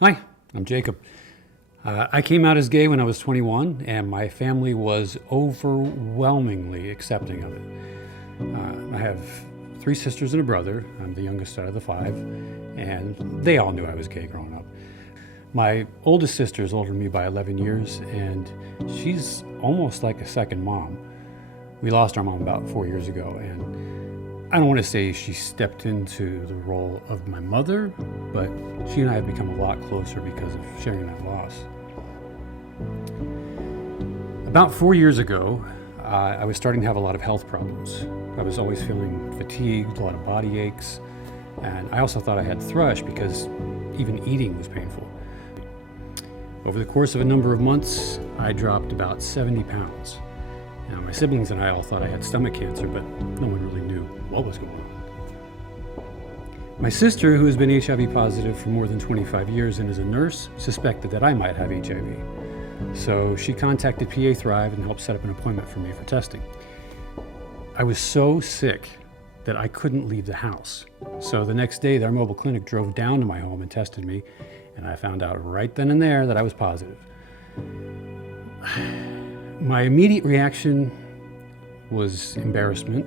Hi, I'm Jacob. I came out as gay when I was 21, and my family was overwhelmingly accepting of it. I have three sisters and a brother. I'm the youngest out of the five, and they all knew I was gay growing up. My oldest sister is older than me by 11 years, and she's almost like a second mom. We lost our mom about 4 years ago, and I don't want to say she stepped into the role of my mother, but she and I have become a lot closer because of sharing that loss. About 4 years ago, I was starting to have a lot of health problems. I was always feeling fatigued, a lot of body aches, and I also thought I had thrush because even eating was painful. Over the course of a number of months, I dropped about 70 pounds. Now, my siblings and I all thought I had stomach cancer, but no one really knew what was going on. My sister, who has been HIV positive for more than 25 years and is a nurse, suspected that I might have HIV. So she contacted PA Thrive and helped set up an appointment for me for testing. I was so sick that I couldn't leave the house. So the next day, their mobile clinic drove down to my home and tested me, and I found out right then and there that I was positive. My immediate reaction was embarrassment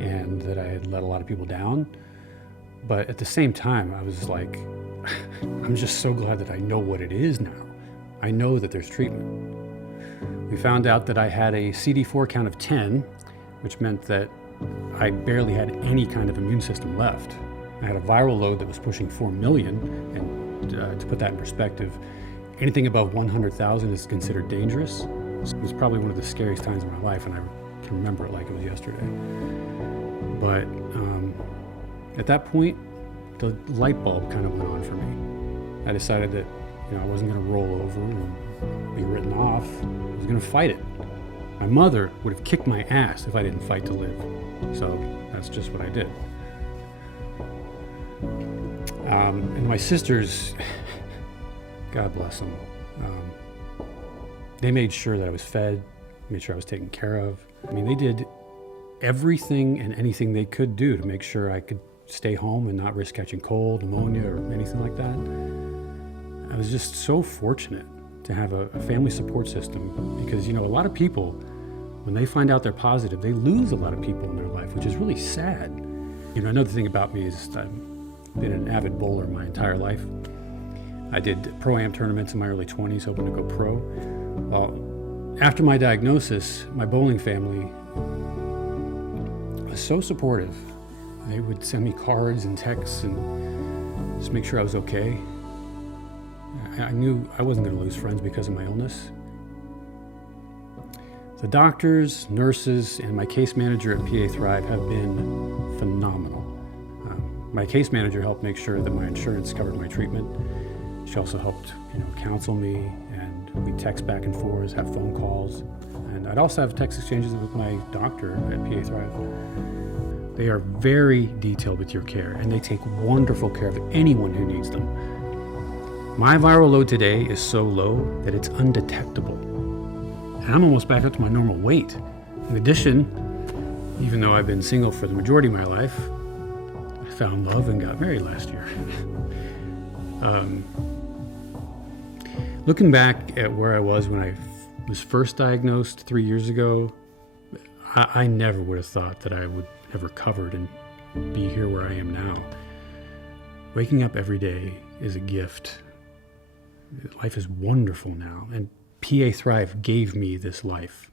and that I had let a lot of people down. But at the same time, I was like, I'm just so glad that I know what it is now. I know that there's treatment. We found out that I had a CD4 count of 10, which meant that I barely had any kind of immune system left. I had a viral load that was pushing 4 million, and to put that in perspective, anything above 100,000 is considered dangerous. It was probably one of the scariest times of my life, and I can remember it like it was yesterday. But at that point, the light bulb kind of went on for me. I decided that I wasn't going to roll over and be written off. I was going to fight it. My mother would have kicked my ass if I didn't fight to live. So that's just what I did. And my sisters, God bless them, they made sure that I was fed, made sure I was taken care of. I mean, they did everything and anything they could do to make sure I could stay home and not risk catching cold, pneumonia, or anything like that. I was just so fortunate to have a family support system because, a lot of people, when they find out they're positive, they lose a lot of people in their life, which is really sad. Another thing about me is I've been an avid bowler my entire life. I did pro-am tournaments in my early 20s, hoping to go pro. Well, after my diagnosis, my bowling family was so supportive. They would send me cards and texts and just make sure I was okay. I knew I wasn't going to lose friends because of my illness. The doctors, nurses, and my case manager at PA Thrive have been phenomenal. My case manager helped make sure that my insurance covered my treatment. She also helped, counsel me, and we text back and forth, have phone calls, and I'd also have text exchanges with my doctor at PA Thrive. They are very detailed with your care, and they take wonderful care of anyone who needs them. My viral load today is so low that it's undetectable, and I'm almost back up to my normal weight. In addition, even though I've been single for the majority of my life, I found love and got married last year. Looking back at where I was when I was first diagnosed 3 years ago, I never would have thought that I would have recovered and be here where I am now. Waking up every day is a gift. Life is wonderful now, and PA Thrive gave me this life.